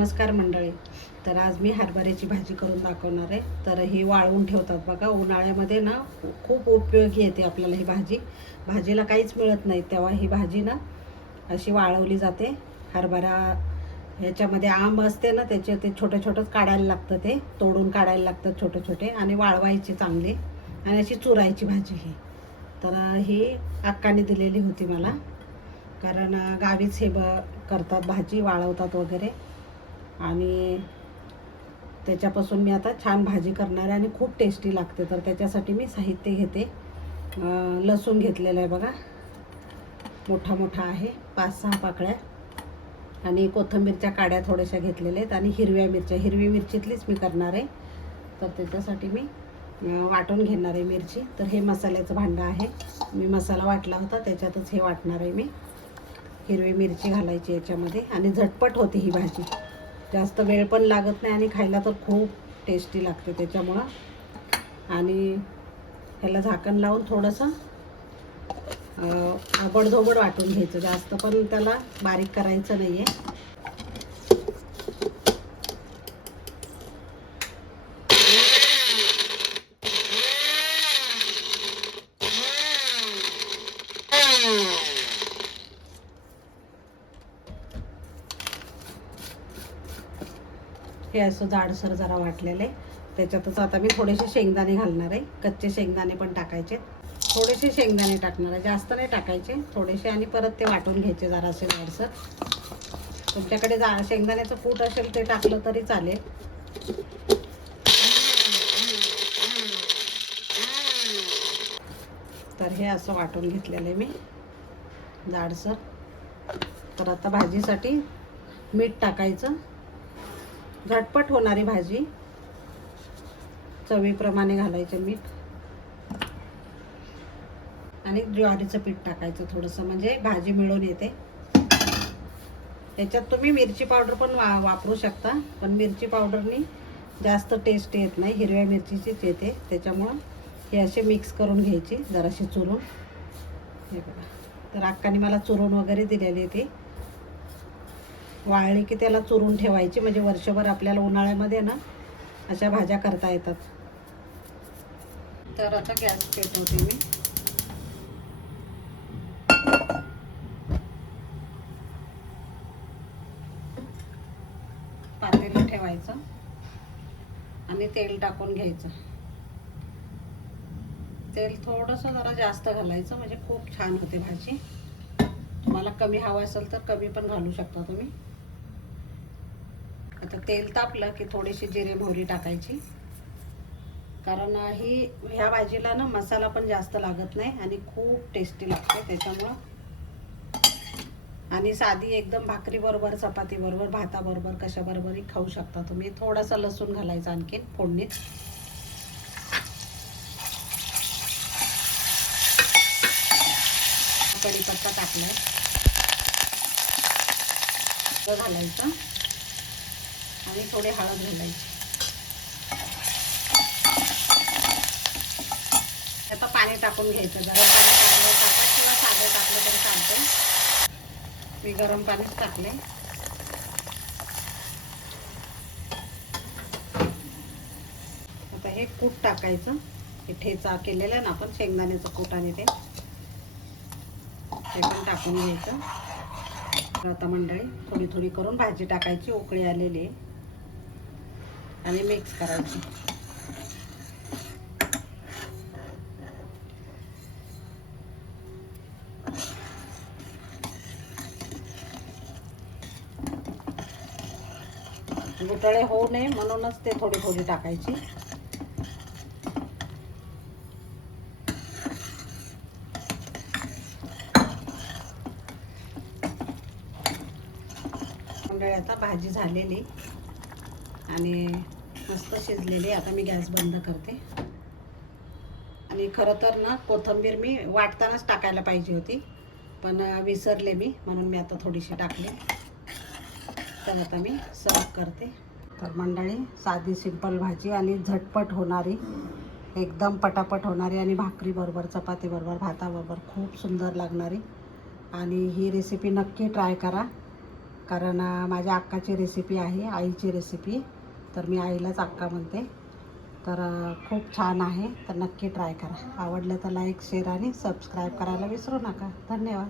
नमस्कार मंडळी. तर आज मी हरभऱ्याची भाजी करून दाखवणार आहे. तर ही वाळवून ठेवतात बघा, उन्हाळ्यामध्ये ना खूप उपयोगी येते आपल्याला ही भाजी. भाजीला काहीच मिळत नाही तेव्हा ही भाजी ना अशी वाळवली जाते. हरभरा ह्याच्यामध्ये आंब असते ना, त्याचे ते छोटं छोटंच काढायला लागतं, ते तोडून काढायला लागतं छोटे छोटे आणि वाळवायची चांगली आणि अशी चुरायची भाजी ही. तर ही अक्काने दिलेली होती मला, कारण गावीच हे करतात भाजी, वाळवतात वगैरे. आणि त्याच्यापासून मी आता छान भाजी करणार आहे आणि खूप टेस्टी लागते. तर त्याच्यासाठी मी साहित्य घेते. लसूण घेतलेलं आहे बघा, मोठा मोठा आहे, 5-6 पाकळ्या. आणि कोथिंबीरच्या काड्या थोड्याशा घेतलेल्या आहेत आणि हिरव्या मिरच्या, हिरवी मिरचीतलीच मी करणार आहे. तर त्याच्यासाठी मी वाटून घेणार आहे मिरची. तर हे मसाल्याचं भांडं आहे, मी मसाला वाटला होता त्याच्यातच हे वाटणार आहे मी. हिरवी मिरची घालायची याच्यामध्ये आणि झटपट होती ही भाजी, जास्त वेळ पण लागत नाही आणि खायला तर खूप टेस्टी लागते त्याच्यामुळं. आणि ह्याला झाकण लावून थोडंसं आबडधोबड वाटून घ्यायचं, जास्त पण त्याला बारीक करायचं नाही आहे. हे असं जाडसर जरा वाटलेलं आहे. त्याच्यातच आता मी थोडेसे शेंगदाणे घालणार आहे, कच्चे शेंगदाणे पण टाकायचे. थोडेसे शेंगदाणे टाकणार आहे, जास्त नाही टाकायचे, थोडेसे. आणि परत ते वाटून घ्यायचे जरासे जाडसर. तुमच्याकडे शेंगदाण्याचं कूट असेल ते टाकलं तरी चालेल. तर हे असं वाटून घेतलेलं आहे मी जाडसर. तर आता भाजीसाठी मीठ टाकायचं, झटपट होणारी भाजी, चवीप्रमाणे घालायचं मीठ. आणि ज्वारीचं पीठ टाकायचं थोडंसं, म्हणजे भाजी मिळून येते. त्याच्यात तुम्ही मिरची पावडर पण वापरू शकता, पण मिरची पावडरनी जास्त टेस्ट येत नाही, हिरव्या मिरचीचीच येते. त्याच्यामुळं हे असे मिक्स करून घ्यायची जराशी चुरून. हे बघा, तर अक्काने मला चुरून वगैरे दिलेली ती. वाळली की त्याला चुरून ठेवायची, म्हणजे वर्षभर आपल्याला उन्हाळ्यामध्ये ना अशा भाज्या करता येतात. तर आता गॅस पेटवते मी. पातेलं ठेवायचं आणि तेल टाकून घ्यायचं. तेल थोडंसं जरा जास्त घालायचं, म्हणजे खूप छान होते भाजी. तुम्हाला कमी हवं असेल तर कमी पण घालू शकता तुम्ही. आता तेल तापलं की थोडीशी जिरे मोहरी टाकायची, कारण ह्या भाजीला ना मसाला पण जास्त लागत नाही आणि खूप टेस्टी लागते त्याच्यामुळं. आणि साधी एकदम भाकरी बरोबर, चपाती बरोबर, भाताबरोबर, कशाबरोबरही खाऊ शकता तुम्ही. थोडासा लसूण घालायचा आणखीन फोडणीत. कढीपत्ता टाकलाय घालायचं आणि थोडी हळद घालायची. आता पाणी टाकून घ्यायचं, गरम पाणी टाकलं टाका किंवा साधं टाकलं तरी चालतं. मी गरम पाणीच टाकले. आता हे कूट टाकायचं, हे ठेचा केलेलं आहे ना आपण शेंगदाण्याचं कूट, आणि ते पण टाकून घ्यायचं. आता मंडळी थोडी थोडी करून भाजी टाकायची, उकळी आलेली आहे, आणि मिक्स करायची. गुठळे होऊ नये म्हणूनच ते थोडी थोडी टाकायची. मंडळी आता भाजी झालेली आणि मस्त शिजलेली. आता मी गॅस बंद करते. आणि खरं तर ना कोथिंबीर मी वाटतानाच टाकायला पाहिजे होती, पण विसरले मी, म्हणून मी आता थोडीशी टाकली. तर आता मी सर्व करते. तर मंडळी साधी सिंपल भाजी आणि झटपट होणारी, एकदम पटापट होणारी, आणि भाकरीबरोबर, चपातीबरोबर, भाताबरोबर खूप सुंदर लागणारी. आणि ही रेसिपी नक्की ट्राय करा. कारण माझ्या अक्काची रेसिपी आहे, आईची रेसिपी. तर मी आईलाच अक्का म्हणते. तर खूप छान आहे, तर नक्की ट्राय करा. आवडलं तर लाईक, शेअर आणि सबस्क्राईब करायला विसरू नका. धन्यवाद.